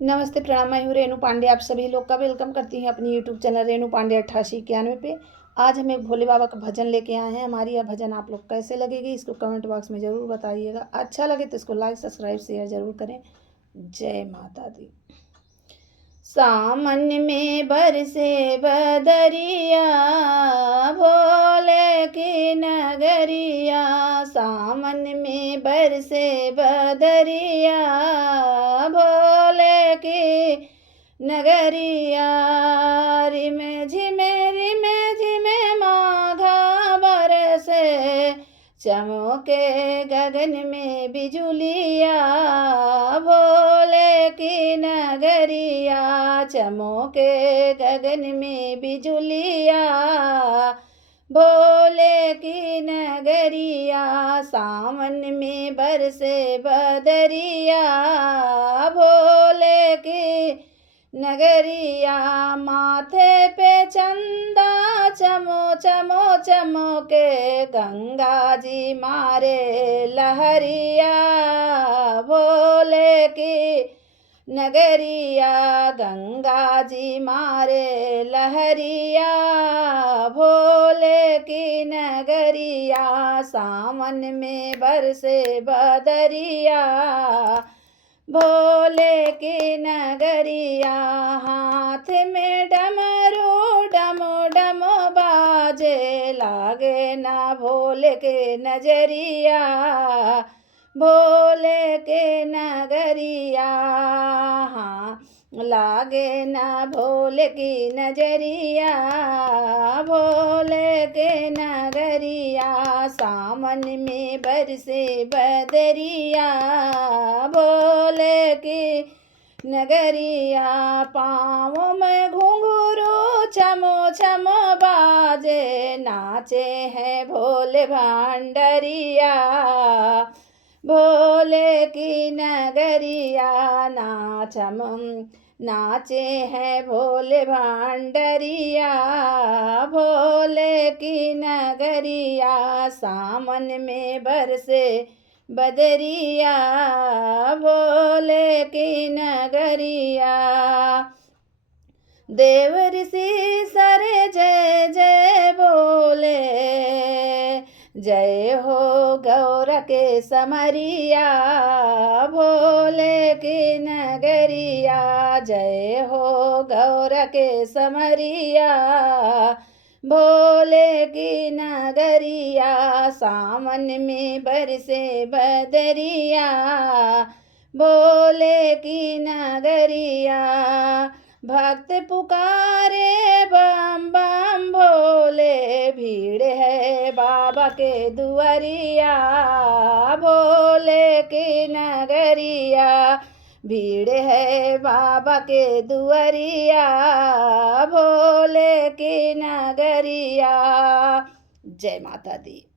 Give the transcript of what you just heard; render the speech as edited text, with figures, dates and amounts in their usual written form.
नमस्ते, प्रणाम। मैं हूँ रेणु पांडे। आप सभी लोग का वेलकम करती हूँ अपनी यूट्यूब चैनल रेणु पांडे 8891 पे। आज हम एक भोले बाबा का भजन लेके आए हैं। हमारी यह भजन आप लोग कैसे लगेगी इसको कमेंट बॉक्स में ज़रूर बताइएगा। अच्छा लगे तो इसको लाइक सब्सक्राइब शेयर ज़रूर करें। जय माता दी। सामन में बरसे बदरिया, भोले की नगरिया। सामन में बरसे बदरिया, भोले की नगरिया। रिमे झिमे माघा बरसे, चमके गगन में बिजुलिया। भोले की नगरिया, चमके गगन में बिजुलिया। भोले की नगरिया, सावन में बरसे बदरिया। भोले की नगरिया, माथे पे चंदा चमो चमो चमो के, गंगा जी मारे लहरिया। भोले की नगरिया, गंगा जी मारे लहरिया। भोले की नगरिया, सावन में बरसे बदरिया। भोले की नगरिया, हाथ में डमरू डमो डमो बाजे, लागे ना भोले के नजरिया। भोले के नगरिया, हाँ लागे ना भोले की नजरिया। भोले के नगरिया, सावन में बरसे बदरिया। भोले की नगरिया, पाँव में घुंघरू छमो छमो बाजे, नाचे हैं भोले भंडरिया। भोले की नगरिया, नाचे हैं भोले भंडरिया। भोले की नगरिया, सावन में बरसे बदरिया। भोले की नगरिया, देव ऋषि सरे जय जय बोले, जय हो गौर के समरिया। भोले की नगरिया, जय हो गौर के समरिया। भोले की नगरिया, सावन में बरसे बदरिया। भोले की नगरिया, भक्त पुकारे बम बम भोले, भीड़ है बाबा के दुआरिया। भोले की नगरिया, भीड़ है बाबा के दुआरिया। भोले की नगरिया। जय माता दी।